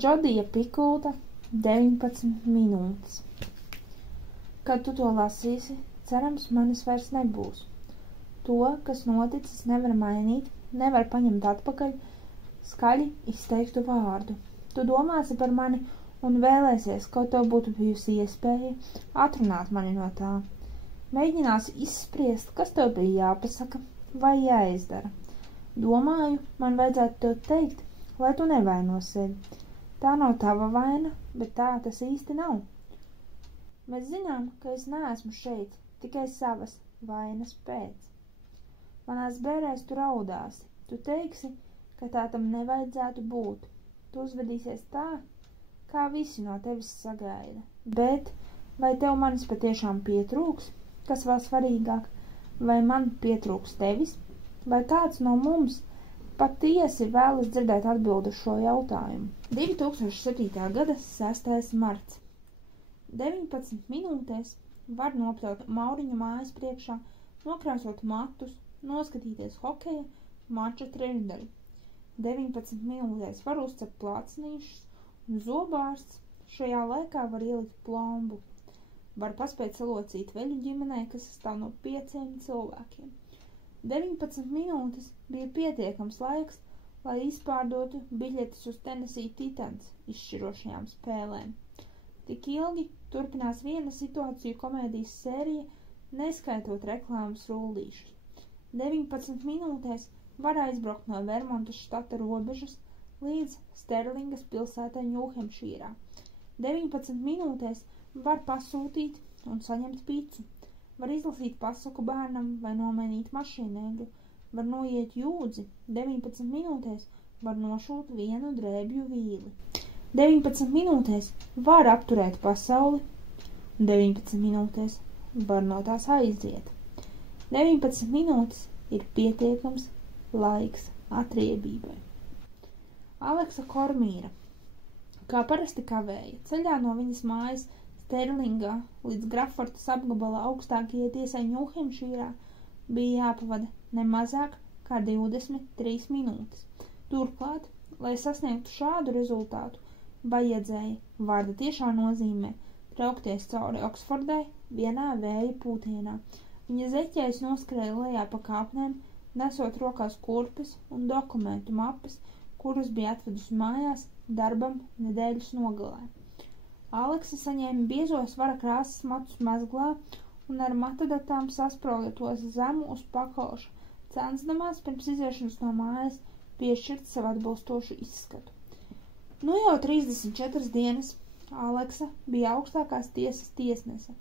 Džodija Pikulta 19 minūtes. Kad tu to lasīsi, cerams, manis vairs nebūs. To, kas noticis, nevar mainīt, nevar paņemt atpakaļ skaļi izteiktu vārdu. Tu domāsi par mani un vēlēsies, kaut tev būtu bijusi iespēja atrunāt mani no tā. Mēģināsi izspriest, kas tev bija jāpasaka vai jāizdara. Domāju, man vajadzētu tev teikt, lai tu nevaino sevi. Tā nav tava vaina, bet tā tas īsti nav. Mēs zinām, ka es neesmu šeit, tikai savas vainas pēc. Manās bērēs tu raudāsi, tu teiksi, ka tā tam nevajadzētu būt. Tu uzvedīsies tā, kā visi no tevis sagaida. Bet vai tev manis patiešām pietrūks, kas vēl svarīgāk, vai man pietrūks tevis, vai kāds no mums patiesi vēlas dzirdēt atbildi uz šo jautājumu? 2007. gada 6. marts. 19 minūtēs var nopļaut Mauriņu mājas priekšā, nokrāsot matus, noskatīties hokeja mača trešdaļu. 19 minūtēs var uzcept plācnīšus un zobārsts šajā laikā var ielikt plombu. Var paspēt salocīt veļu ģimenei, kas sastāv no 5 cilvēkiem. 19 minūtes bija pietiekams laiks, lai izpārdotu biļetes uz Tennessee Titans izšķirošajām spēlēm. Tik ilgi turpinās viena situāciju komēdijas sērija, neskaitot reklāmas rullīšus. 19 minūtēs var aizbraukt no Vermontas štata robežas līdz Sterlingas pilsētai Ņūhempšīrā. 19 minūtēs var pasūtīt un saņemt picu. Var izlasīt pasaku bērnam vai nomainīt mašīnēgļu. Var noiet jūdzi. 19 minūtēs var nošūt vienu drēbju vīli. 19 minūtēs var apturēt pasauli. 19 minūtēs var no tās aiziet. 19 minūtes ir pietiekams laiks atriebībai. Aleksa Kormīra, kā parasti kavēja, ceļā no viņas mājas Sterlingā līdz Grafortas apgabala augstākajai tiesai Ņūhempšīrā bija jāpavada ne mazāk kā 23 minūtes. Turklāt, lai sasniegtu šādu rezultātu, vajadzēja vārda tiešā nozīmē traukties cauri Oksfordai vienā vēja pūtienā. Viņa zeķēs noskrēja lejā pa kāpnēm, nesot rokās kurpes un dokumentu mapes, kurus bija atvedusi mājās darbam nedēļas nogalē. Aleksa saņēma biezos vara krāsas matus mazglā un ar matadatām sasprauja tos zemu uz pakalša, censdamās pirms iziešanas no mājas piešķirt sev atbilstošu izskatu. Nu jau 34 dienas Aleksa bija augstākās tiesas tiesnese.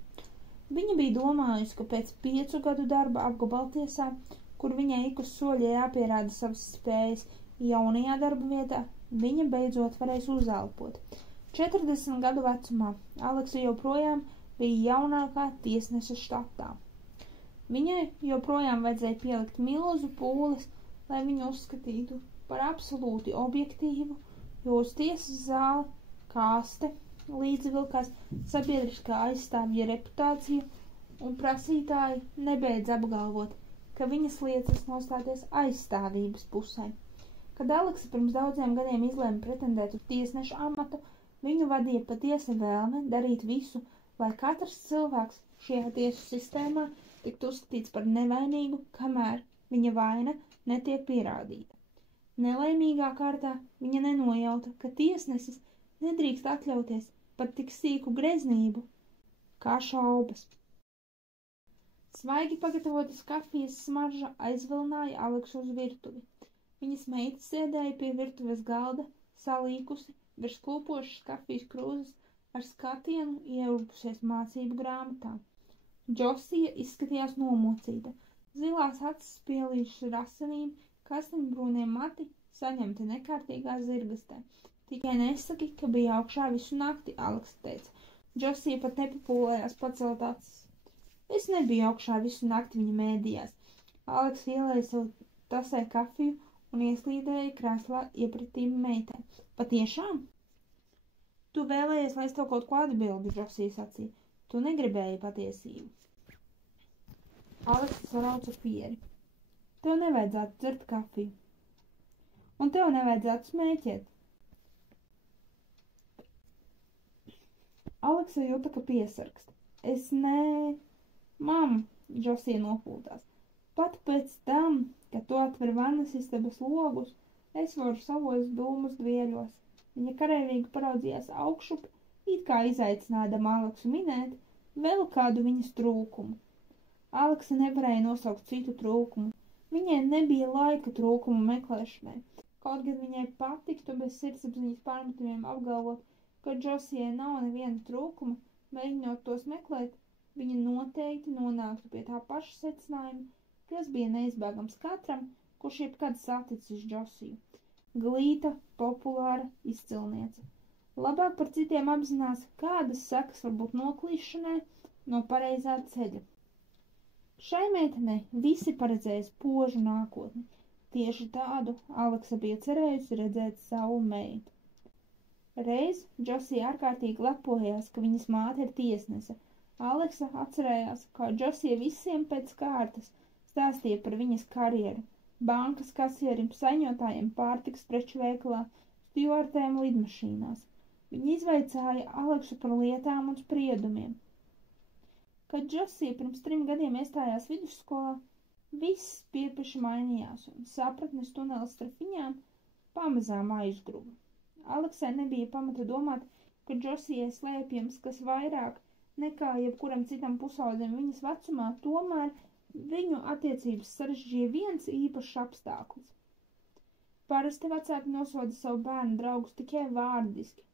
Viņa bija domājusi, ka pēc 5 gadu darba apgabaltiesā, kur viņai ik uz soļa jāpierāda savas spējas jaunajā darba vietā, viņa beidzot varēs uzelpot. 40 gadu vecumā Aleksa joprojām bija jaunākā tiesnese štatā. Viņai joprojām vajadzēja pielikt milzu pūles, lai viņu uzskatītu par absolūti objektīvu, jo uz tiesas zāli kāste līdzvilkās sabiedriskā aizstāvja reputāciju un prasītāji nebeidz apgalvot, ka viņas liecas nostāties aizstāvības pusē. Kad Aleksa pirms daudziem gadiem izlēma pretendēt uz tiesneša amatu, viņu vadīja patiesa vēlme darīt visu, lai katrs cilvēks šajā tiesu sistēmā tiktu uzskatīts par nevainīgu, kamēr viņa vaina netiek pierādīta. Nelaimīgā kārtā viņa nenojauta, ka tiesnesis nedrīkst atļauties pat tik sīku greznību kā šaubas. Svaigi pagatavotas kafijas smarža aizvilināja Aleksu uz virtuvi. Viņas meita sēdēja pie virtuves galda, salīkusi virs kūpošas kafijas krūzes ar skatienu ieurbusies mācību grāmatā. Džosija izskatījās nomocīta, zilās acis pielīšas ar asinīm, kastaņbrūnie mati saņemti nekārtīgā zirgastē. Tikai nesaki, ka bija augšā visu nakti, Aleksa teica. Džosija pat nepapūlējās pacelt acis. Es nebiju augšā visu nakti, viņa mēdījās. Aleksa ielēja savu tasē kafiju un ieslīdēja krēslā iepratīm meitai. Patiešām? Tu vēlējies, lai es tev kaut ko atbildi, Džosija sacīja. Tu negribēji patiesību. Aleksa sarauca pieri. Tev nevajadzētu dzert kafiju. Un tev nevajadzētu smēķēt. Aleksa jūta, ka piesarkst. Es ne... Mam, Džosija nopūtās. Pat pēc tam, kad tu atver vannas istabas logus, es varu savos dūmus dvieļos. Viņa kareivīgi paraudzījās augšup, it kā izaicinādama Aleksu minēt vēl kādu viņas trūkumu. Aleksa nevarēja nosaukt citu trūkumu. Viņai nebija laika trūkumu meklēšanai. Kaut gan viņai patiktu bez sirdsapziņas pārmetumiem apgalvot, ka Džosijai nav neviena trūkuma, mēģinot tos meklēt, viņa noteikti nonāktu pie tā paša secinājuma, kas bija neizbēgams katram, kurš jebkad saticis Džosiju. Glīta, populāra izcilniece. Labāk par citiem apzinās, kādas sekas var būt noklīšanai no pareizā ceļa. Šai meitenei visi paredzēja spožu nākotni. Tieši tādu Aleksa bija cerējusi redzēt savu meitu. Reiz Džosija ārkārtīgi lepojās, ka viņas māte ir tiesnese. Aleksa atcerējās, kā Džosija visiem pēc kārtas stāstīja par viņas karjeru. Bankas kasierim, saņotājiem pārtikas preču veikalā, stjuartēm lidmašīnās. Viņa izvaicāja Aleksu par lietām un spriedumiem. Kad Džosija pirms 3 gadiem iestājās vidusskolā, viss piepeši mainījās un sapratnes tunelis starp viņām pamazām aizgruva. Aleksai nebija pamata domāt, ka Džosijai slēpjams kas vairāk nekā jebkuram citam pusaudzim viņas vecumā, tomēr viņu attiecības sarežģīja viens īpašs apstākļus. Parasti vecāki nosoda savu bērnu draugus tikai vārdiski,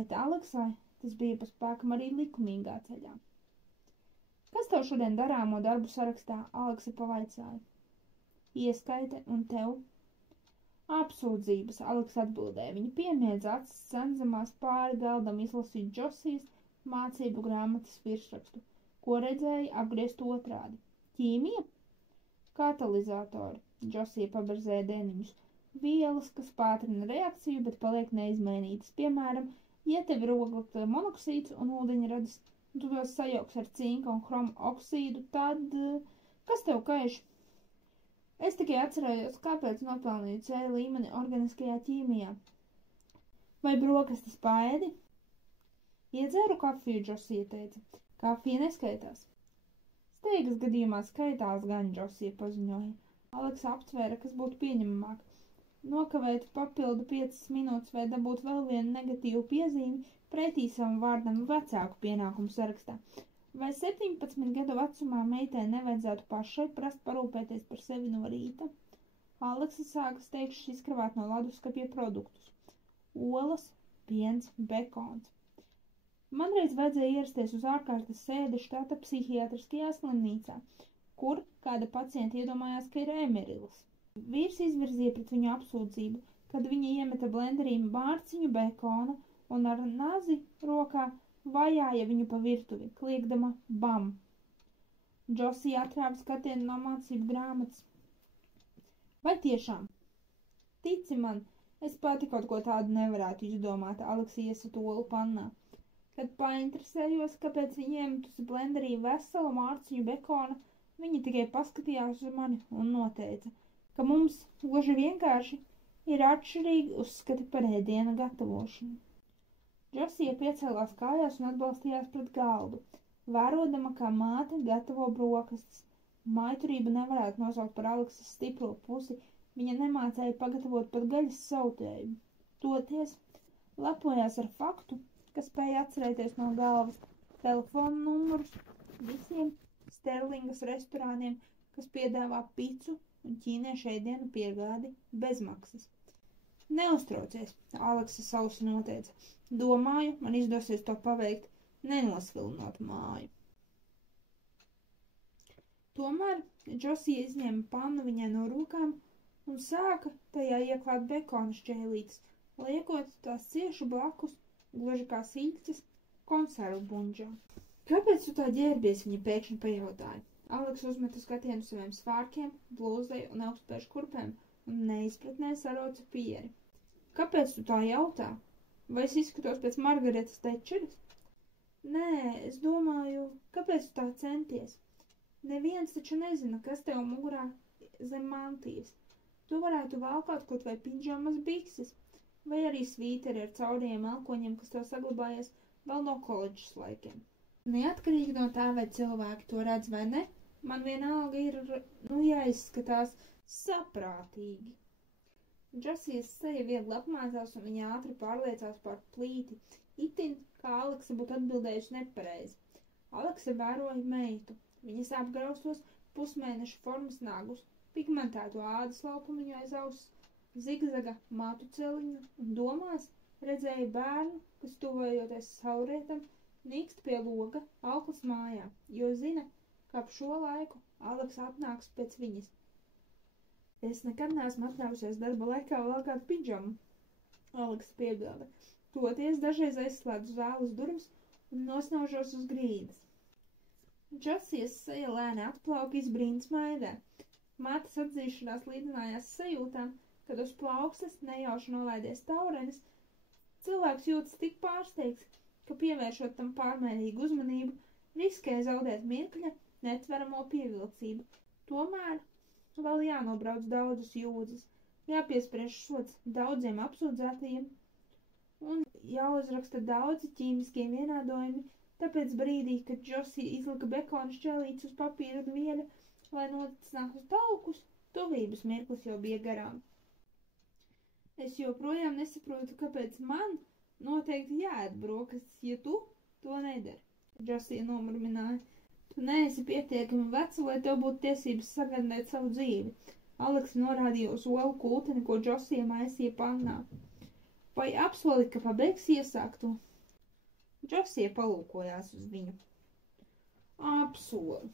bet Aleksai tas bija pa spēkam arī likumīgā ceļā. Kas tev šodien darāmo darbu sarakstā, Aleksa pavaicāja? Ieskaite un tev? Apsūdzības, Aleksa atbildēja. Viņa piemiedz acis, cenzamās pāri galdam izlasīt Džosijas mācību grāmatas virsrakstu, ko redzēja apgriezt otrādi. Ķīmija? Katalizatori, Džosija paberzēja deniņus. Vielas, kas pātrina reakciju, bet paliek neizmainītas. Piemēram, ja tev ir oglekļa monoksīds un ūdeņradis, un tu tos sajauks ar cinka un chroma oksīdu, tad kas tev kaiš? Es tikai atcerējos, kāpēc nopelnīju C līmeni organiskajā ķīmijā. Vai brokastis paēdi? Iedzēru kafiju, Džosija teica. Kafija neskaitās. Steigas gadījumā skaitās gan, Džosija paziņoja. Aleksa aptvēra, kas būtu pieņemamāk. Nokavēt papildu 5 minūtes vai dabūt vēl vienu negatīvu piezīmi pretī savam vārdam vecāku pienākumu sarakstā. Vai 17 gadu vecumā meitai nevajadzētu pašai prast parūpēties par sevi no rīta? Aleksa sāka steigšus izkravāt no leduskapja produktus. Olas, piens, bekons. Manreiz vajadzēja ierasties uz ārkārtas sēdi štata psihiatriskajā slimnīcā, kur kāda pacienta iedomājās, ka ir emerilis. Vīrs izvirzīja pret viņu apsūdzību, kad viņa iemeta blenderī mārciņu bekona un ar nazi rokā vajāja viņu pa virtuvi, kliegdama bam. Džosija atrāva skatienu no mācību grāmatas. Vai tiešām? Tici man, es pati kaut ko tādu nevarētu izdomāt, Aleksija iesita olu pannā. Kad painteresējos, kāpēc viņa iemetusi blenderī veselu mārciņu bekona, viņa tikai paskatījās uz mani un noteica, ka mums gluži vienkārši ir atšķirīgi uzskati par ēdiena gatavošanu. Džosija piecēlās kājās un atbalstījās pret galdu, vērodama, kā māte gatavo brokastis. Maiturību nevarētu nosaukt par Aleksas stipro pusi, viņa nemācēja pagatavot pat gaļas sautējumu. Toties lepojās ar faktu, ka spēja atcerēties no galvas telefonu numurus visiem Sterlingas restorāniem, kas piedāvā picu un ķīniešu ēdienu piegādi bezmaksas. Neuztraucies, Aleksa sausi noteica. Domāju, man izdosies to paveikt, nenosvilinot māju. Tomēr Džosija izņēma pannu viņai no rokām un sāka tajā ieklāt bekona šķēlītes, liekot tās cieši blakus, gluži kā sīkķis, konservu bunģā. Kāpēc tu tā ģērbies, viņa pēkšņi pajautāja? Aleks uzmeta skatienu saviem svārkiem, blūzei un augstpēšu kurpēm un neizpratnē saroca pieri. Kāpēc tu tā jautā? Vai es izskatos pēc Margaretas Tečeras? Nē, es domāju, kāpēc tu tā centies? Neviens taču nezina, kas tev mugurā zem mantijas. Tu varētu valkāt kaut vai pidžamas bikses, vai arī svīteri ar cauriem elkoņiem, kas tev saglabājies vēl no koledžas laikiem. Neatkarīgi no tā, vai cilvēki to redz vai ne, man vienalga ir, jāizskatās saprātīgi. Džosijas seja viegli apmācās un viņa ātri pārliecās par plīti, itin, kā Aleksa būtu atbildējusi nepareizi. Aleksa vēroja meitu, viņas apgraustos pusmēneša formas nagus, pigmentēto ādas laupumiņu aiz auss, zigzaga matu celiņu un domās redzēja bērnu, kas tuvojoties saulrietam, nīkst pie loga Alklas mājā, jo zina, ka ap šo laiku Aleksa atnāks pēc viņas. Es nekad neesmu atļaujusies darba laikā valkāt pidžamu, Aleksa piebilda. Toties dažreiz aizslēdzu zāles durvis un nosnaužos uz grīdas. Džosijas seja lēni atplauka izbrīnas maidē. Mātes atzīšanās līdzinājās sajūtām, kad uz plaukstas nejauši nolaidies taurenis. Cilvēks jūtas tik pārsteigts, ka pievēršot tam pārmērīgu uzmanību, riskē zaudēt mirkļa netveramo pievilcību. Tomēr vēl jānobrauc daudzas jūdzes, jāpiespriež sods daudziem apsūdzētajiem un jāuzraksta daudzi ķīmiskie vienādojumi, tāpēc brīdī, kad Džosija izlika bekona šķelītes uz papīra un vieļa, lai noticinātu taukus, tuvības mirklis jau bija garām. Es joprojām nesaprotu, kāpēc man noteikti jāēd brokastis, ja tu to nedari, Džosija nomurmināja. Tu neesi pietiekami veca, lai tev būtu tiesības sagandēt savu dzīvi. Aleksa norādīja uz olu kulteni, ko Džosija maisīja pannā. Vai apsoli, ka pabeigs iesākto? Džosija palūkojās uz viņu. Apsoli.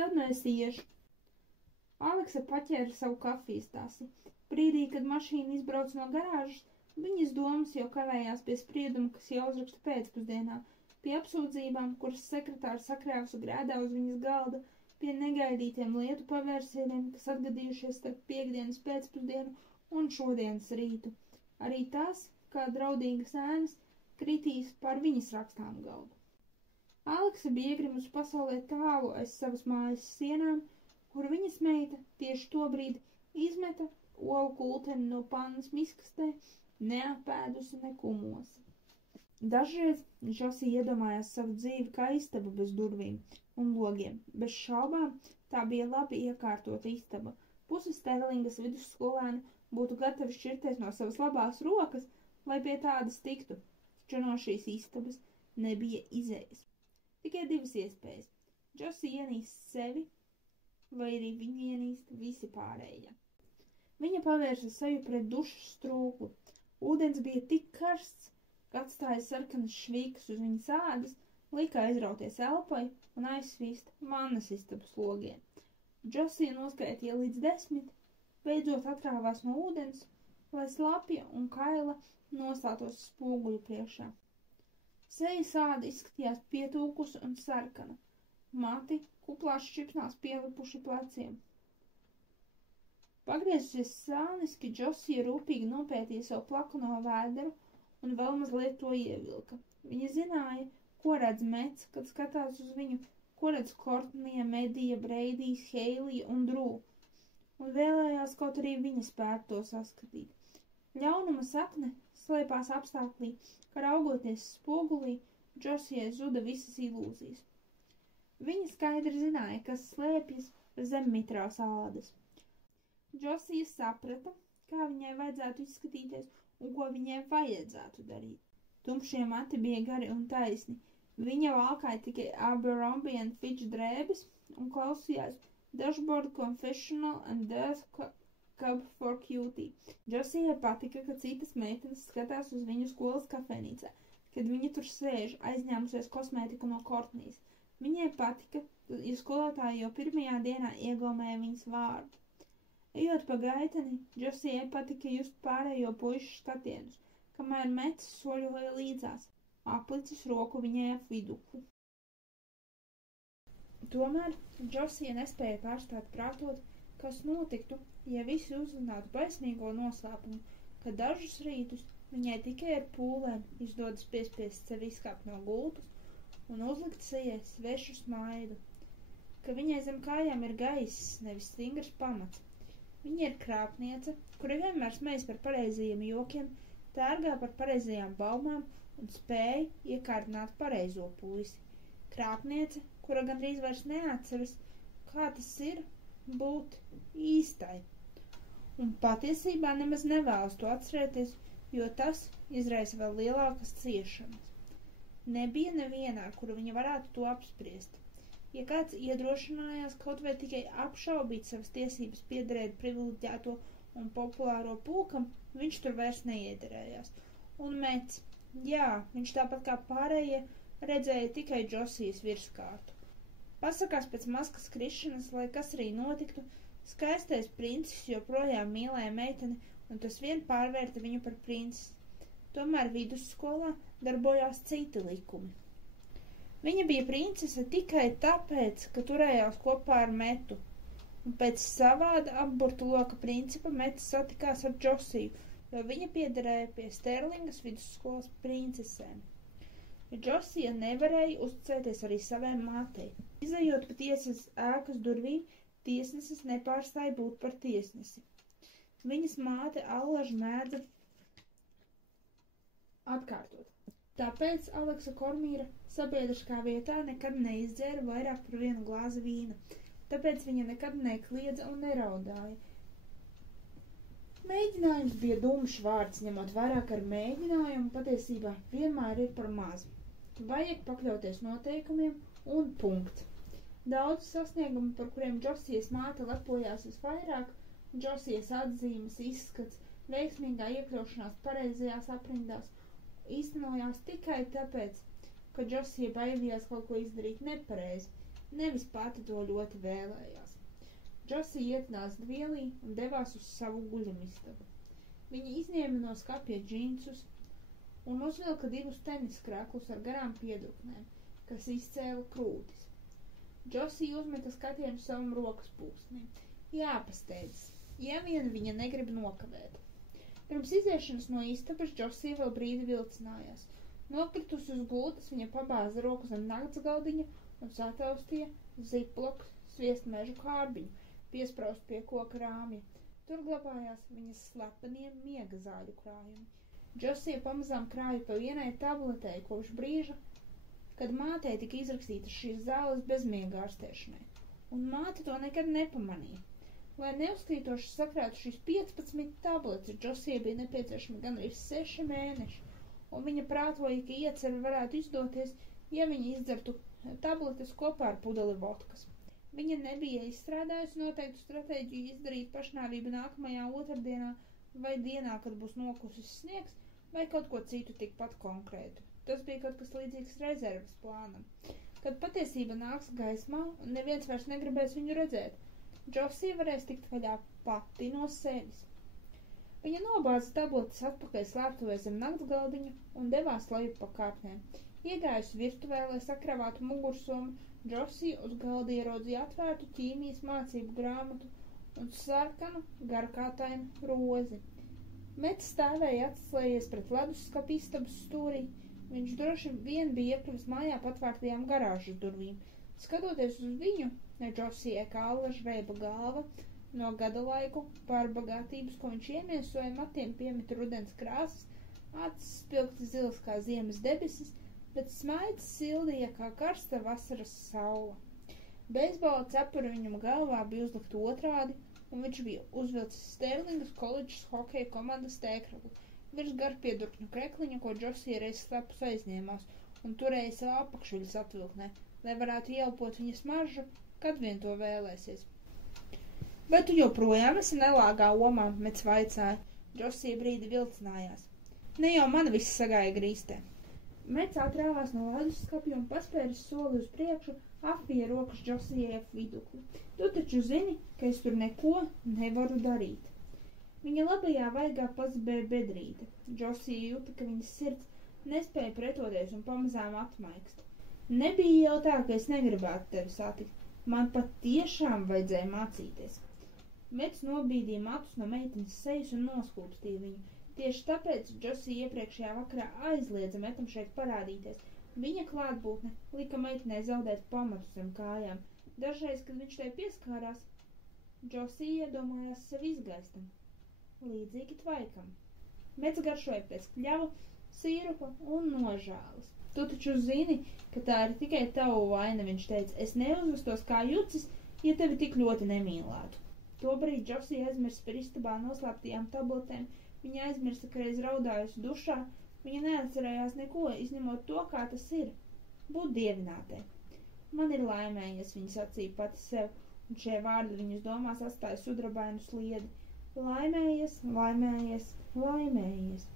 Tad es iešu. Aleksa paķēra savu kafijas tasi. Brīdī, kad mašīna izbrauc no garāžas, viņas domas jau kavējās pie sprieduma, kas jāuzraksta pēcpusdienā, pie apsūdzībām, kuras sekretārs sakrāvusi grēdā uz viņas galda, pie negaidītiem lietu pavērsieniem, kas atgadījušies starp piektdienas pēcpusdienu un šodienas rītu. Arī tās, kā draudīgas ēnas, kritīs pār viņas rakstām galdu. Aleksa bija iegrimusi pasaulē tālu aiz savas mājas sienām, kur viņas meita tieši tobrīd izmeta olu kulteni no pannas miskastē, neapēdusi nekumosi. Dažreiz Džosija iedomājās savu dzīvi kā istabu bez durvīm un logiem. Bez šaubām tā bija labi iekārtota istaba. Puse Sterlingas vidusskolēnu būtu gatavi šķirties no savas labās rokas, lai pie tādas tiktu, taču no šīs istabas nebija izējas. Tikai divas iespējas. Džosija ienīst sevi, vai arī viņu ienīst visi pārējie. Viņa pavērsa seju pret dušas strūklu. Ūdens bija tik karsts, ka atstāja sarkanas švīkas uz viņas ādas, lika aizrauties elpai un aizsvīst mannas istabas logiem. Džosija noskaitīja līdz 10, beidzot atrāvās no ūdens, lai slapja un kaila nostātos spoguļu priekšā. Sejas āda izskatījās pietūkusi un sarkana. Mati kuplās šķipsnās pielipuši pleciem. Pagriezusies sāniski, Džosija rūpīgi nopētīja savu plakano vēderu un vēl mazliet to ievilka. Viņa zināja, ko redz Mets, kad skatās uz viņu, ko redz Kortnija, Medija, Breidijs, Heilija un Drū, un vēlējās kaut arī viņa spētu to saskatīt. Ļaunuma sakne slēpās apstāklī, ka raugoties spogulī, Džosijai zuda visas ilūzijas. Viņa skaidri zināja, kas slēpjas zem mitrās ādas. Džosija saprata, kā viņai vajadzētu izskatīties un ko viņai vajadzētu darīt. Tumšie mati bija gari un taisni. Viņa valkāja tikai Abercrombie and Fitch drēbes un klausījās Dashboard Confessional and Death Cab for Cutie. Džosijai patika, ka citas meitenes skatās uz viņu skolas kafejnīcā, kad viņa tur sēž, aizņēmusies kosmētiku no Kortnijas. Viņai patika, ja skolotāja jau pirmajā dienā iegaumēja viņas vārdu. Ejot pa gaiteni, Džosijai patika just pārējo puišu skatienus, kamēr Mets soļoja līdzās, aplicis roku viņai ap vidukli. Tomēr Džosija nespēja pārstāt prātot, kas notiktu, ja visi uzzinātu baisnīgo noslēpumu, ka dažus rītus viņai tikai ar pūlēm izdodas piespiest sevi izkāpt no gultas un uzlikt sejai svešu smaidu, ka viņai zem kājām ir gaiss, nevis stingrs pamats. Viņa ir krāpniece, kura vienmēr smejas par pareizajiem jokiem, tērgā par pareizajām baumām un spēja iekārdināt pareizo puisi. Krāpniece, kura gandrīz vairs neatceras, kā tas ir būt īstai. Un patiesībā nemaz nevēlas to atcerēties, jo tas izraisa vēl lielākas ciešanas. Nebija nevienā, kuru viņa varētu to apspriest. Ja kāds iedrošinājās kaut vai tikai apšaubīt savas tiesības piederēt privileģēto un populāro pulkam, viņš tur vairs neiederējās. Un Mets, jā, viņš tāpat kā pārējie redzēja tikai Džosijas virskārtu. Pasakās pēc maskas krišanas, lai kas arī notiktu, skaistais princis joprojām mīlēja meiteni, un tas vien pārvērta viņu par princesi. Tomēr vidusskolā darbojās citi likumi. Viņa bija princese tikai tāpēc, ka turējās kopā ar Metu, un pēc savāda apburtu loka principa Mets satikās ar Džosiju, jo viņa piederēja pie Sterlingas vidusskolas princesēm. Jo Džosija nevarēja uzticēties arī savai mātei. Izejot pa tiesas ēkas durvīm, tiesnesis nepārstāja būt par tiesnesi. Viņas māte allaž mēdza atkārtot. Tāpēc Aleksa Kormīra sabiedriskā vietā nekad neizdzēra vairāk par vienu glāzi vīna. Tāpēc viņa nekad nekliedza un neraudāja. Mēģinājums bija dumšs vārds, ņemot vairāk ar mēģinājumu patiesībā vienmēr ir par mazu. Vajag pakļauties noteikumiem un punkts. Daudz sasniegumu, par kuriem Džosijas māte lepojās visvairāk, Džosijas atzīmes, izskats, veiksmīgā iekļaušanās pareizajās aprindās, īstenojās tikai tāpēc, ka Džosija baidījās kaut ko izdarīt nepareizi, nevis pati to ļoti vēlējās. Džosija ietnāca dvielī un devās uz savu guļamistabu. Viņa izņēma no skapja džinsus un uzvilka 2 teniskrēklus ar garām piedruknēm, kas izcēla krūtis. Džosija uzmeta skatienu savam rokas pūksnim. Jāpasteidzas, ja vien viņa negrib nokavēt. Pirms iziešanas no istabas Džosija vēl brīdi vilcinājās. Nokritus uz gultas, viņa pabāza roku zem naktsgaldiņa un sataustīja ziploku sviestmežu kārbiņu, piespraust pie koka rāmja. Tur glabājās viņas slepenie miega zāļu krājumi. Džosija pamazām krāja pa vienai tabletei kopš brīža, kad mātei tika izrakstītas šīs zāles bezmiega ārstēšanai, un māte to nekad nepamanīja. Lai neuzkrītoši sakrātu šīs 15 tabletes, Džosija bija nepieciešami gandrīz 6 mēneši, un viņa prātoja, ka ieceri varētu izdoties, ja viņa izdzertu tabletes kopā ar pudeli vodkas. Viņa nebija izstrādājusi noteiktu stratēģiju izdarīt pašnāvību nākamajā otrdienā vai dienā, kad būs nokusis sniegs, vai kaut ko citu tikpat konkrētu. Tas bija kaut kas līdzīgs rezerves plānam. Kad patiesība nāks gaismā, un neviens vairs negribēs viņu redzēt, Džosija varēs tikt vaļā pati no sevis. Viņa nobāza tabletes atpakaļ slēptuvē zem naktsgaldiņa un devās lejup pa kāpnēm. Iegājusi virtuvē, lai sakravātu mugursomu, Džosija uz galda ieraudzīja atvērtu ķīmijas mācību grāmatu un sarkanu garkātainu rozi. Mets stāvēja atslējies pret leduskapa istabas stūrī. Viņš droši vien bija iekļuvis mājā patvērtajām garāžas durvīm. Skatoties uz viņu, Džosijai kā allaž reiba galva no gada laiku pārbagātības, ko viņš iemiesoja, matiem piemita rudens krāsas, acis spilgti zilas kā ziemas debesis, bet smaids sildīja kā karsta vasaras saula. Beisbola cepuri viņam galvā bija uzlikta otrādi, un viņš bija uzvilcis Sterlingas koledžas hokeja komandas tēkralu, virs garpiedurkņu krekliņa, ko Džosija reiz slepus aizņēmās, un turēja savā apakšviļas atvilknē, lai varētu ieelpot viņa smaržu, kad vien to vēlēsies. Bet tu joprojām esi nelāgā omā, Mets vaicāja. Džosija brīdi vilcinājās. Ne jau man viss sagāja grīstē. Mets atrāvās no leduskapja un paspēris soli uz priekšu, apvija rokas Džosijai ap vidukli. Tu taču zini, ka es tur neko nevaru darīt. Viņa labajā vaigā pazibēja bedrīte. Džosija jūta, ka viņas sirds nespēja pretoties un pamazām atmaikst. Nebija jau tā, ka es negribētu tevi satikt. Man pat tiešām vajadzēja mācīties. Mets nobīdīja matus no meitenes sejas un noskūpstīja viņu. Tieši tāpēc Džosija iepriekšējā vakarā aizliedza Metam šeit parādīties. Viņa klātbūtne lika meitenei zaudēt pamatu zem kājām. Dažreiz, kad viņš tai pieskārās, Džosija iedomājās sevi izgaistam, līdzīgi tvaikam. Medz garšoja pēc kļavu, sīrupa un nožēlas. Tu taču zini, ka tā ir tikai tava vaina, viņš teica. Es neuzvestos kā jucis, ja tevi tik ļoti nemīlētu. Tobrīd Džosija aizmirsa par istabā noslēptajām tabletēm. Viņa aizmirsa, ka reiz raudājusi dušā. Viņa neatcerējās neko, izņemot to, kā tas ir. Būt dievinātē. Man ir laimējies, viņa sacīja pati sev, un šie vārdi viņas domās atstāja sudrabainu sliedi. Laimējies, laimējies, laimējies.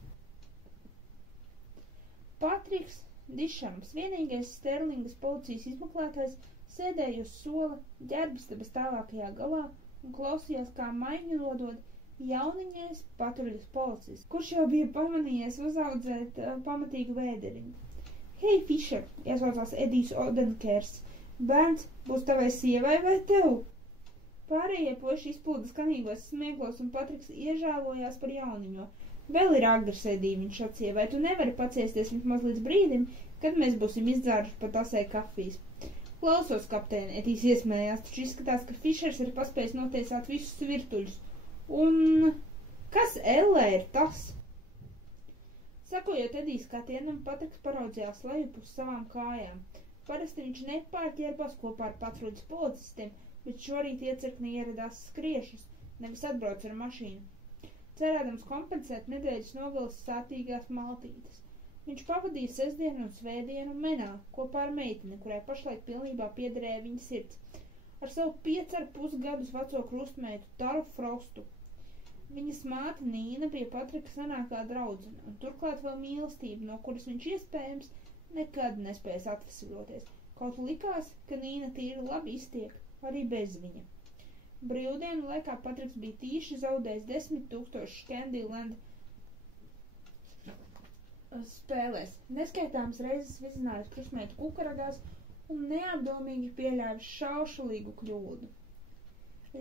Patriks Dišams, vienīgais Sterlingas policijas izmeklētājs, sēdēja uz sola ģērbistabas tālākajā galā un klausījās, kā maiņu nodod jauniņais patruļas policists, kurš jau bija pamanījies uzaudzēt pamatīgu vēderiņu. Hei, Fisher, iesaucās Edijs Odenkers, bērns būs tavai sievai vai tev? Pārējie puiši izplūda skanīgos smieklos un Patriks iežēlojās par jauniņo. Vēl ir agri, sēdīja viņš sacīja, vai tu nevari paciesties vismaz līdz brīdim, kad mēs būsim izdzēruši pa tasē kafijas. Klausos, kapteini, Edijs iesmējās, taču izskatās, ka Fišers ir paspējis notiesāt visus virtuļus. Un kas ellē ir tas? Sakojot Edijs skatienam, Patriks paraudzījās lejup uz savām kājām. Parasti viņš nepārķērbās kopā ar patruļas policistiem, bet šorīt iecirknī ieradās skriešus, nevis atbrauc ar mašīnu. Cerēdams kompensēt nedēļas nogalas sātīgās maltītes. Viņš pavadīja sestdienu un svētdienu menā kopā ar meiteni, kurai pašlaik pilnībā piederēja viņa sirds, ar savu 5,5 gadus veco krustmeitu Taru Frostu. Viņas māte Nīna bija Patrika senākā draudzene, un turklāt vēl mīlestība, no kuras viņš iespējams nekad nespējas atvesaļoties. Kaut likās, ka Nīna tīri labi iztiek, arī bez viņa. Brīvdienu laikā Patriks bija tīši zaudējis 10,000 Candyland spēlēs, neskaitāmas reizes vizinājis krustmeitu kukaragās un neapdomīgi pieļāvis šaušalīgu kļūdu.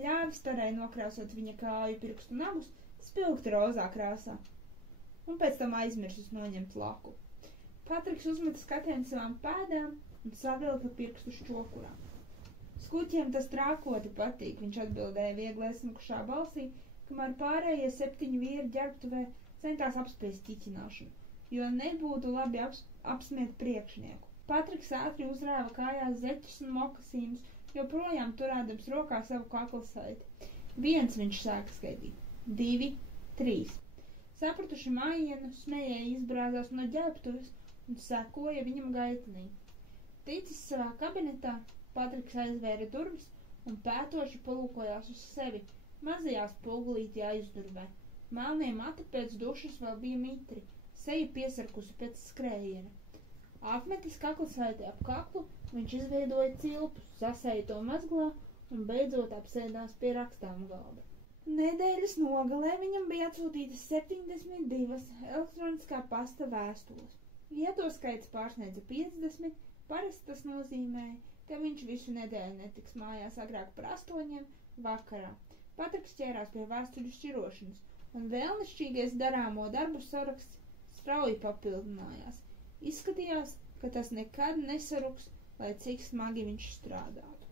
Ļāvis Tarai nokrāsot viņa kāju pirkstu nagus spilgti rozā krāsā, un pēc tam aizmirsus noņemt laku. Patriks uzmeta skatienu savām pēdām un savilka pirkstu šķokurā. Skuķiem tas trākoti patīk, viņš atbildēja viegli esmukušā balsī, kamēr pārējie 7 vīri ģērbtuvē centās apspiest ķiķināšanu, jo nebūtu labi apsmiet priekšnieku. Patriks ātri uzrāva kājās zeķus un mokasīnus, joprojām turēdams rokā savu kaklasaiti. 1 viņš sāka skaitīt, 2, 3. Sapratuši mājienu, smējēji izbrāzās no ģērbtuves un sekoja viņam gaitenī. Ticis savā kabinetā, Patriks aizvēra durvis un pētoši palūkojās uz sevi, mazajā spogulītī aizdurvē. Melnie mati pēc dušas vēl bija mitri, seja piesarkusi pēc skrējiena. Apmetis kaklasaiti ap kaklu, viņš izveidoja cilpu, sasēja to mazglā un beidzot apsēdās pie rakstām galda. Nedēļas nogalē viņam bija atsūtītas 72 elektroniskā pasta vēstules. Ja to skaits pārsniedza 50, parasti tas nozīmēja, ka viņš visu nedēļu netiks mājās agrāk par 8 vakarā. Patriks ķērās pie vēstuļu šķirošanas, un vēlnišķīgais darāmo darbu saraksts strauji papildinājās. Izskatījās, ka tas nekad nesaruks, lai cik smagi viņš strādātu.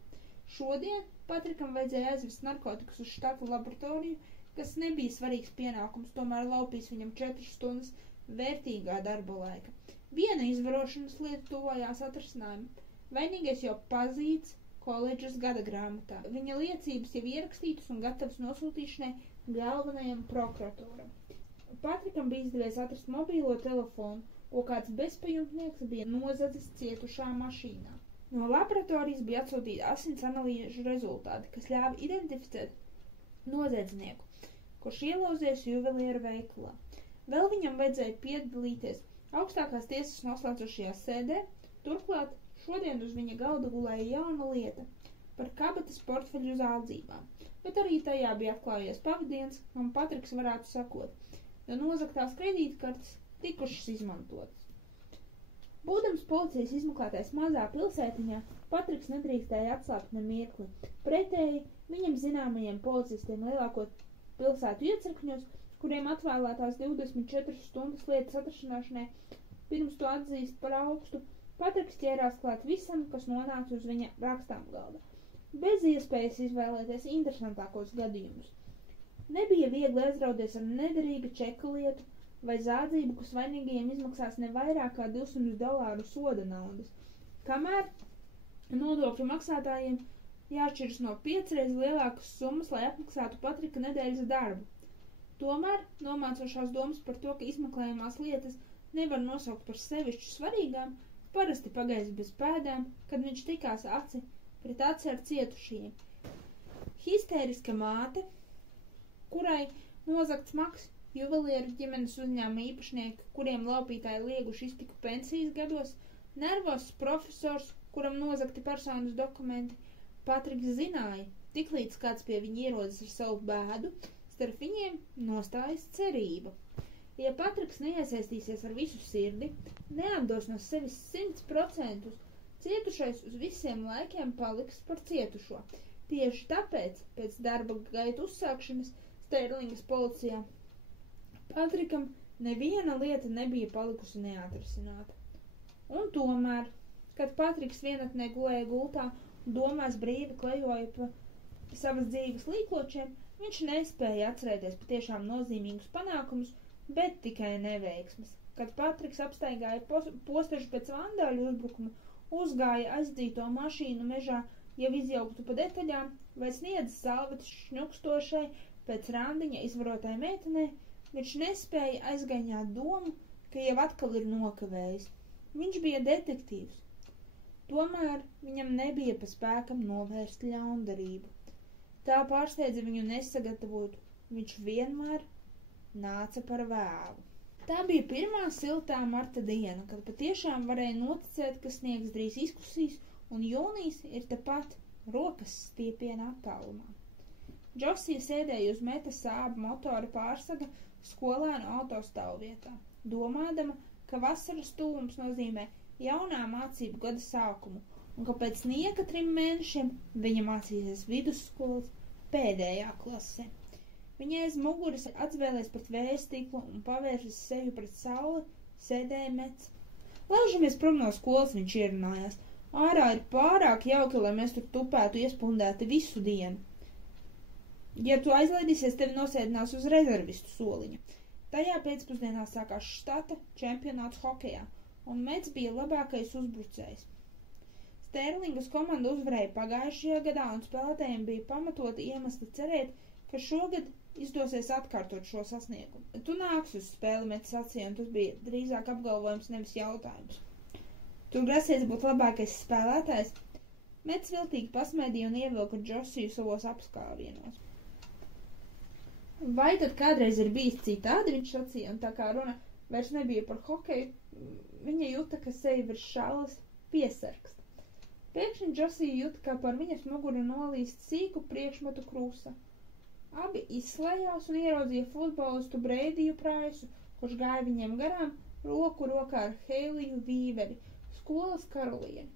Šodien Patrikam vajadzēja aizvest narkotikas uz štata laboratoriju, kas nebija svarīgs pienākums, tomēr laupīs viņam 4 stundas vērtīgā darba laika. Viena izvarošanas lieta tuvojās atrisinājuma. Vainīgais jau pazīts koledžas gada grāmatā. Viņa liecības jau ierakstītas un gatavas nosūtīšanai galvenajam prokuratoram. Patrikam bija izdevies atrast mobīlo telefonu, ko kāds bezpajumtnieks bija nozadzis cietušā mašīnā. No laboratorijas bija atsūtīti asins analīžu rezultāti, kas ļāva identificēt noziedznieku, kurš ielauzies juvelieru veikalā. Vēl viņam vajadzēja piedalīties augstākās tiesas noslēdzošajā sēdē, turklāt šodien uz viņa galda gulēja jauna lieta par kabatas portfeļu zādzībām, bet arī tajā bija atklājies pavadiens, kam Patriks varētu sakot, jo nozagtās kredītkartes tikušas izmantotas. Būdams policijas izmeklētais mazā pilsētiņā, Patriks nedrīkstēja atslābt ne mirkli. Pretēji viņam zināmajiem policistiem lielākot pilsētu iecirkņos, kuriem atvēlētās 24 stundas lietas atrašanāšanai, pirms to atzīst par augstu, Patriks ķērās klāt visam, kas nonāca uz viņa rakstām galda, bez iespējas izvēlēties interesantākos gadījumus. Nebija viegli aizrauties ar nederīgu čeku lietu, vai zādzību, kas vainīgajiem izmaksās ne vairāk kā $200 soda naudas, kamēr nodokļu maksātājiem jāšķiras no 5 reizes lielākas summas, lai apmaksātu Patrika nedēļas darbu. Tomēr nomācošās domas par to, ka izmeklējumās lietas nevar nosaukt par sevišķi svarīgām, parasti pagaisa bez pēdām, kad viņš tikās aci pret aci ar cietušajiem. Histēriska māte, kurai nozagts maks, juvelieru ģimenes uzņēmuma īpašnieki, kuriem laupītāji lieguši iztiku pensijas gados, nervozs profesors, kuram nozagti personas dokumenti. Patriks zināja, tiklīdz kāds pie viņa ierodas ar savu bēdu, starp viņiem nostājas cerība. Ja Patriks neiesaistīsies ar visu sirdi, neapdos no sevis 100%, cietušais uz visiem laikiem paliks par cietušo. Tieši tāpēc, pēc darba gaita uzsākšanas Sterlingas policijā, Patrikam neviena lieta nebija palikusi neatrisināta. Un tomēr, kad Patriks vienatnē gulēja gultā un domās brīvi klejoja pa savas dzīves līkločiem, viņš nespēja atcerēties patiešām nozīmīgus panākumus, bet tikai neveiksmes. Kad Patriks apstaigāja postežu pēc vandāļu uzbrukuma, uzgāja aizdzīto mašīnu mežā, jau izjauktu pa detaļām, vai sniedza salvetes šņukstošai pēc randiņa izvarotai meitenei, viņš nespēja aizgaņāt domu, ka jau atkal ir nokavējis. Viņš bija detektīvs. Tomēr viņam nebija pa spēkam novērst ļaundarību. Tā pārsteidza viņu nesagatavotu. Viņš vienmēr nāca par vēlu. Tā bija pirmā siltā marta diena, kad patiešām varēja noticēt, ka sniegs drīz izkusīs un jūnijas ir tepat rokas stiepiena attālumā. Džosija sēdēja uz meta sābu motora pārsaga skolēnu autostāvvietā, domādama, ka vasaras tuvums nozīmē jaunā mācību gada sākumu un ka pēc nieka 3 mēnešiem viņa mācīsies vidusskolas pēdējā klasē. Viņa aiz muguras atzvēlēs pret vēja stiklu un pavēršas sevi pret sauli, sēdēja mets. Laižamies prom no skolas, viņš ierunājās. Ārā ir pārāk jauki, lai mēs tur tupētu iespundēti visu dienu. Ja tu aizlaidīsies, tevi nosēdinās uz rezervistu soliņa. Tajā pēcpusdienā sākās štata čempionāts hokejā, un Mets bija labākais uzbrucējs. Sterlingas komanda uzvarēja pagājušajā gadā, un spēlētājiem bija pamatoti iemesli cerēt, ka šogad izdosies atkārtot šo sasniegumu. Tu nāks uz spēli, Mets sacīja, un tas bija drīzāk apgalvojums, nevis jautājums. Tu grasies būt labākais spēlētājs? Mets viltīgi pasmēdīja un ievilka Džosiju savos apskāvienos. Vai tad kādreiz ir bijis citādi, viņš sacīja, un tā kā runa vairs nebija par hokeju, viņa juta, ka seja virs šallas piesarkst. Pēkšņi Džosija juta, kā par viņas muguru nolīst sīku priekšmetu krūsa. Abi izslējās un ieraudzīja futbolistu Breidiju Praisu, kurš gāja viņiem garām roku rokā ar Heiliju Vīveri, skolas karalieni.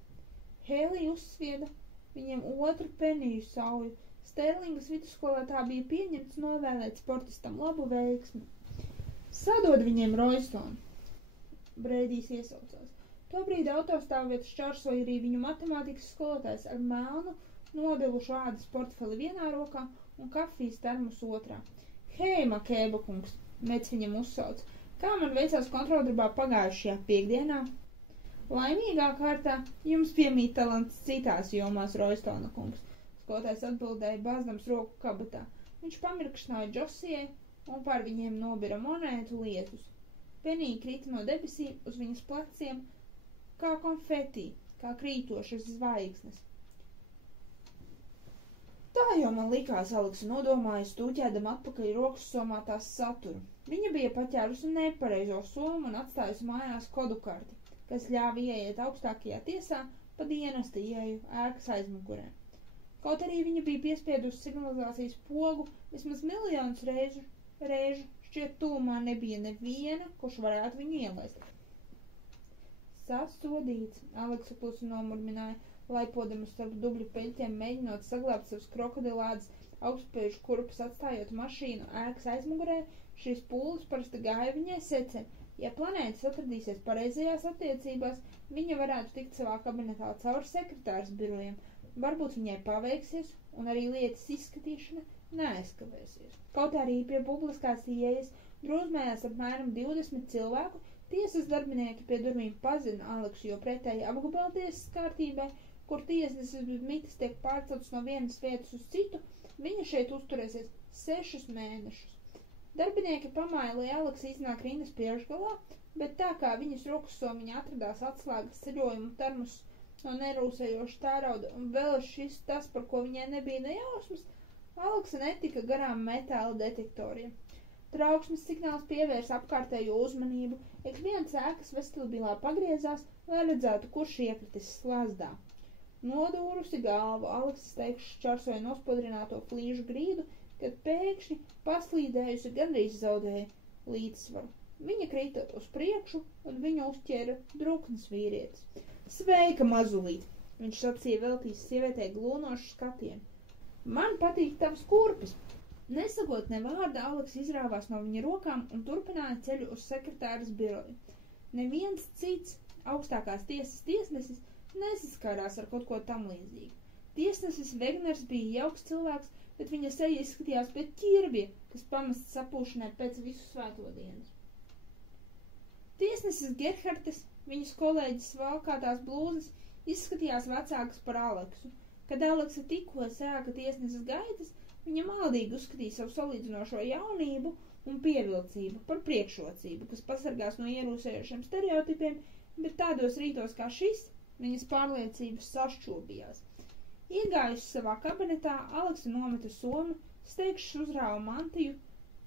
Heilija uzsvieda viņiem otru peniju sauju. Sterlingas vidusskolā tā bija pieņemts novēlēt sportistam labu veiksmi. Sadod viņiem Roisonu, Breidijs iesaucās. Tobrīd autostāvvietu šķērsoja arī viņu matemātikas skolotājs ar melnu nobilušu ādas portfeli vienā rokā un kafijas termus otrā. Hei, Makēba kungs, Mets viņam uzsauc, kā man veicās kontroldarbā pagājušajā piekdienā? Laimīgā kārtā jums piemīt talants citās jomās, Roistona kungs. Skolotājs atbildēja, bāzdams roku kabatā. Viņš pamirkšņāja Džosijai un pār viņiem nobira monētu lietus. Penija krita no debesīm uz viņas pleciem, kā konfetī, kā krītošas zvaigznes. Tā jau man likās, Aleksa nodomāja, stūķēdama atpakaļ rokas somā tās saturu. Viņa bija paķērusi nepareizo somu un atstājusi mājās kodu karti, kas ļāva ieiet augstākajā tiesā pa dienesta ieeju ēkas aizmugurē. Kaut arī viņa bija piespiedusi signalizācijas pogu vismaz miljonus reižu, šķiet tūmā nebija neviena, kurš varētu viņu ielaist. Sasodīts, Aleksa klusi nomurmināja, laipodama starp dubļu peļķiem, mēģinot saglābt savus krokodilādes augstspējušu kurpes, atstājot mašīnu ēkas aizmugurē. Šīs pūles parasti gāja viņai secē. Ja planētas atradīsies pareizajās attiecībās, viņa varētu tikt savā kabinetā caur sekretārs birojiem. Varbūt viņai paveiksies, un arī lietas izskatīšana neaizkavēsies. Kaut arī pie publiskās ieejas Drūzmējās apmēram 20 cilvēku. Tiesas darbinieki pie durvīm pazina Aleksu, jo pretēji apgabaltiesas kārtībai, kur tiesneses bez mitas tiek pārceltas no vienas vietas uz citu, viņa šeit uzturēsies 6 mēnešus. Darbinieki pamāja, lai Aleksa iznāk rindas priekšgalā, bet tā kā viņas rokas somiņā atradās atslēgas ceļojumu termus no nerūsējoša tērauda un vēl šis tas, par ko viņai nebija nejausmas, Aleksa netika garām metāla detektoriem. Trauksmes signāls pievērs apkārtējo uzmanību, ik viens ēkas vestibilā pagriezās, lai redzētu, kurš iekritis slazdā. Nodūrusi galvu, Aleksa steigšs čarsoja nospodrināto flīžu grīdu, kad pēkšņi paslīdējusi gandrīz zaudēja līdzsvaru. Viņa krita uz priekšu, un viņu uzķēra druknes vīrietis. Sveika, mazulīt! Viņš sacīja veltīs sievietei glūnošu skatienu. Man patīk tavs kurpes! Nesakot ne vārda, Aleksa izrāvās no viņa rokām un turpināja ceļu uz sekretāras biroju. Neviens cits augstākās tiesas tiesnesis nesaskārās ar kaut ko tam līdzīgu. Tiesnesis Vegners bija jauks cilvēks, bet viņa seja izskatījās pēc ķirbja, kas pamests sapūšanai pēc visu svēto dienas. Tiesnesis Gerhartes, viņas kolēģis valkātās blūzes, izskatījās vecākas par Aleksu. Kad Aleksa tikko sāka tiesneses gaitas, viņa maldīgi uzskatīja savu salīdzinošo jaunību un pievilcību par priekšrocību, kas pasargās no ierūsējošiem stereotipiem, bet tādos rītos kā šis, viņas pārliecības sašķobījās. Iegājusi savā kabinetā, Aleksa nometa somu, steigšs uzrāva mantiju,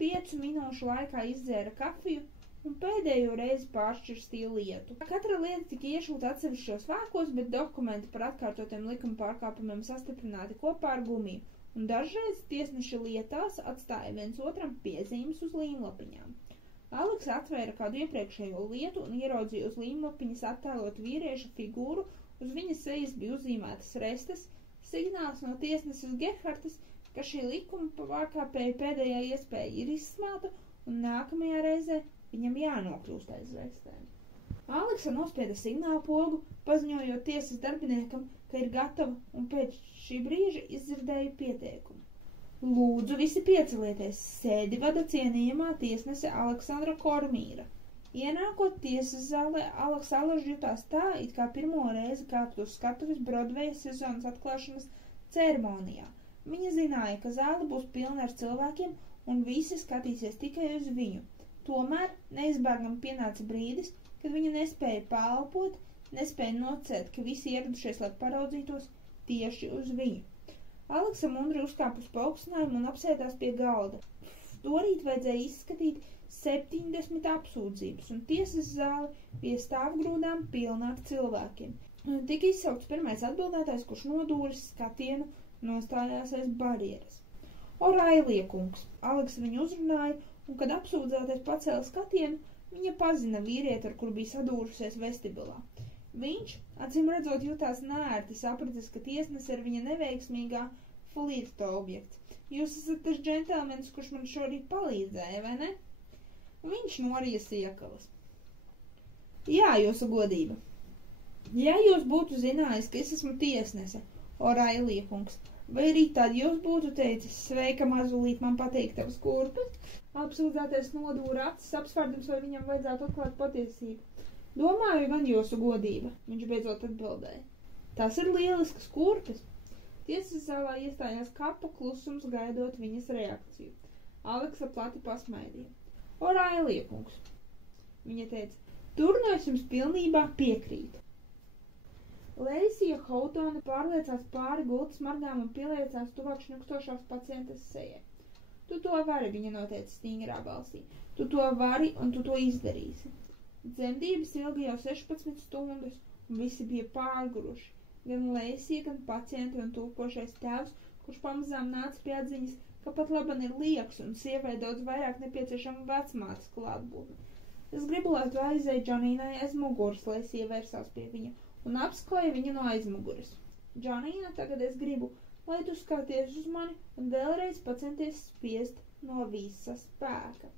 5 minūšu laikā izdzēra kafiju un pēdējo reizi pāršķirstīja lietu. Katra lieta tika iešūta atsevišķos vākos, bet dokumenti par atkārtotiem likuma pārkāpumiem sastiprināti kopā ar gumiju, un dažreiz tiesneši lietās atstāja viens otram piezīmes uz līmlapiņām. Aleksa atvēra kādu iepriekšējo lietu un ieraudzīja uz līmlapiņas attēlot vīrieša figūru, uz viņas sejas bija uzzīmētas restes, signāls no tiesneses Gerhartes, ka šī likuma pārkāpēja pēdējā iespēja ir izsmāta un nākamajā reizē viņam jānokļūst aiz restēm. Aleksa nospieda signālu pogu, paziņojot tiesas darbiniekam, ka ir gatava, un pēc šī brīža izdzirdēja pieteikumu. Lūdzu, visi piecelieties, sēdi vada cienījamā tiesnese Aleksandra Kormīra. Ienākot tiesas zālē, Aleksa jutās tā, it kā pirmo reizi kāpt uz skatuves Brodveja sezonas atklāšanas ceremonijā. Viņa zināja, ka zāle būs pilna ar cilvēkiem, un visi skatīsies tikai uz viņu. Tomēr neizbēgami pienāca brīdis, kad viņa nespēja pālpot, nespēja nocēt, ka visi ieradušies, lai paraudzītos tieši uz viņu. Aleksa mundri uzkāpa uz paaugstinājumu un apsēdās pie galda. Torīt vajadzēja izskatīt 70 apsūdzības, un tiesas zāle bija stāvgrūdām pilna ar cilvēkiem. Tika izsaukts pirmais atbildētājs, kurš nodūris skatienu nostājās aiz barjeras. Orailija kungs, Aleksa viņu uzrunāja, un, kad apsūdzētais pacēla skatienu, viņa pazina vīrieti, ar kur bija sadūrusies vestibilā. Viņš, acīm redzot, jutās neērti, sapratis, ka tiesnes ir viņa neveiksmīgā flirta objekts. Jūs esat tas džentelmenis, kurš man šorīt palīdzēja, vai ne? Viņš norija siekalas. Jā, jūsu godība. Ja jūs būtu zinājis, ka es esmu tiesnese, Orailija kungs, vai arī tad jūs būtu teicis, sveika mazulīt, man patīk tavs kurpes? Apsūdzētais nodūra acis, apsvārdams, vai viņam vajadzētu atklāt patiesību. Domāju, gan jūsu godība, viņš beidzot atbildēja. Tas ir lielisks kurpes. Tiesas zālē iestājās kapa klusums, gaidot viņas reakciju. Aleksa plati pasmaidīja. Orailija kungs, viņa teica, tur no es jums pilnībā piekrītu. Lēsija Hautona pārliecās pāri gultas margām un pieliecās tuvāk šņukstošās pacientes sejai. Tu to vari, viņa noteica stingrā balsī. Tu to vari un tu to izdarīsi. Dzemdības ilga jau 16 stundas, un visi bija pārguruši. Gan Lēsija, gan pacienti un tūkošais tēvs, kurš pamazām nāca pie atziņas, ka pat laban ir lieks un sievai daudz vairāk nepieciešama vecmātes klātbūtne. Es gribu, lai tu aizēji Džanīnai aiz muguras, Lēsija vērsās pie viņa un apsklāja viņu no aizmuguras. Džanīna, tagad es gribu, lai tu skaties uz mani un vēlreiz pacenties spiest no visa spēka.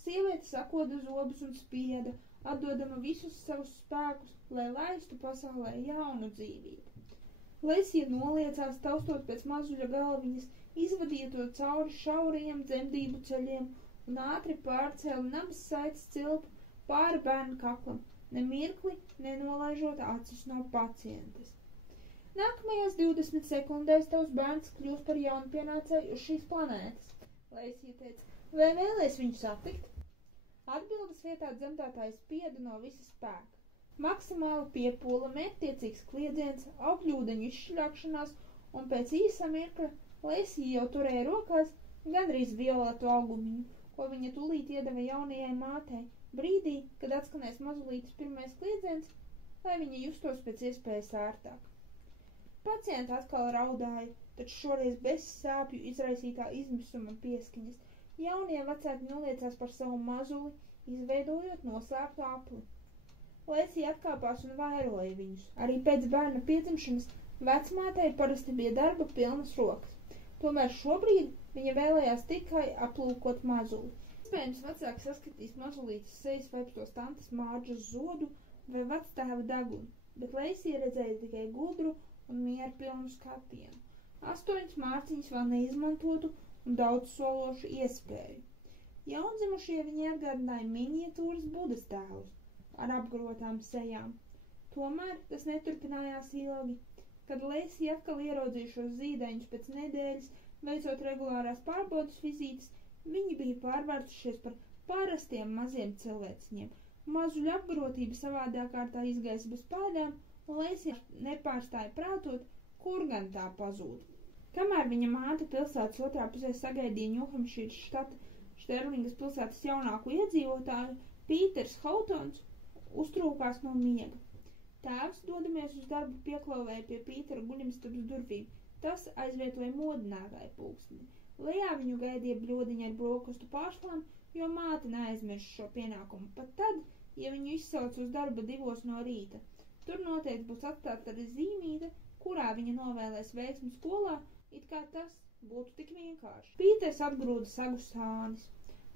Sieviete sakoda zobus un spieda, atdodama visus savus spēkus, lai laistu pasaulē jaunu dzīvību. Lēsija noliecās, taustot pēc mazuļa galviņas, izvadīja to cauri šaurajiem dzemdību ceļiem un ātri pārcēla nabas saites cilpu pāri bērna kaklam, nemirkli nenolaižot acis no pacientes. Nākamajās 20 sekundēs tavs bērns kļūs par jaunpienācēju uz šīs planētas, Leisija teica. Vai vēlies viņu satikt? Atbildes vietā dzemdētājs spieda no visa spēka. Maksimāla piepūle, mērķtiecīgs kliedziens, augļūdeņu izšļākšanās, un pēc īsa mirkļa Leisija jau turēja rokās gandrīz violetu augumiņu, ko viņa tūlīt iedeva jaunajai mātei, brīdī, kad atskanēs mazulītes pirmais kliedziens, lai viņa justos pēc iespējas ērtāk. Pacienta atkal raudāja, taču šoreiz bez sāpju izraisītā izmisuma pieskaņas. Jaunie vecāki noliecās par savu mazuli, izveidojot noslēptu apli. Leisija atkāpās un vairoja viņus. Arī pēc bērna piedzimšanas vecmātei parasti bija darba pilnas rokas. Tomēr šobrīd viņa vēlējās tikai aplūkot mazuli. Iespējams, vecāki saskatīs mazulītes sejas vaipstos tantes Mārdžas zodu vai vectēva degunu, bet Leisija redzēja tikai gudru un mierpilnu skatienu. 8 mārciņas vēl neizmantotu un daudz sološu iespēju. Jaundzimušie viņi atgādināja miniatūras Budas tēlus ar apgrotām sejām. Tomēr tas neturpinājās ilgi. Kad Leisija atkal ieraudzīja šos zīdaiņus pēc nedēļas, veicot regulārās pārbaudas vizītes, viņi bija pārvērtušies par parastiem maziem cilvēciņiem. Mazuļu apgrotība savādā kārtā izgaisa bez pēdām, un Leisija nepārstāja prātot, kur gan tā pazūd. Kamēr viņa māte pilsētas otrā pusē sagaidīja Ņūhampšīras štata Šterlingas pilsētas jaunāko iedzīvotāju, Pīters Hautons uztrūkās no miega. Tēvs, dodamies uz darbu, pieklauvēja pie Pītera guļamistabas durvīm. Tas aizvietoja modinātāju pulksteni. Lejā viņu gaidīja bļodiņa ar brokastu pārslām, jo māte neaizmirst šo pienākumu pat tad, ja viņu izsauc uz darba 2 no rīta. Tur noteikti būs atstāta arī zīmīte, kurā viņa novēlēs veiksmi skolā, it kā tas būtu tik vienkārši. Pīters atgrūda sagu sānis.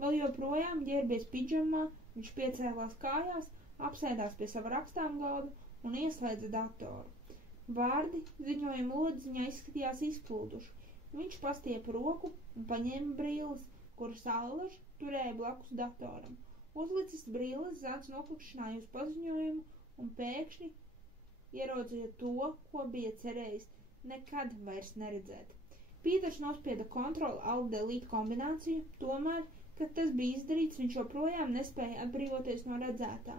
Vēl joprojām ģērbies pidžamā, viņš piecēlās kājās, apsēdās pie sava rakstām galda un ieslēdza datoru. Vārdi ziņojuma lodziņā izskatījās izplūduši. Viņš pastiepa roku un paņēma brīles, kuras allaž turēja blakus datoram. Uzlicis brīles, zāds noklikšķināja uz paziņojumu un pēkšņi ieraudzīja to, ko bija cerējis nekad vairs neredzēt. Pīters nospieda Ctrl Alt Delete kombināciju, tomēr, kad tas bija izdarīts, viņš joprojām nespēja atbrīvoties no redzētā.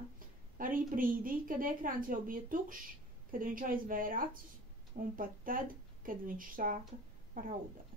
Arī brīdī, kad ekrāns jau bija tukšs, kad viņš aizvēra acis, un pat tad, kad viņš sāka raudāt.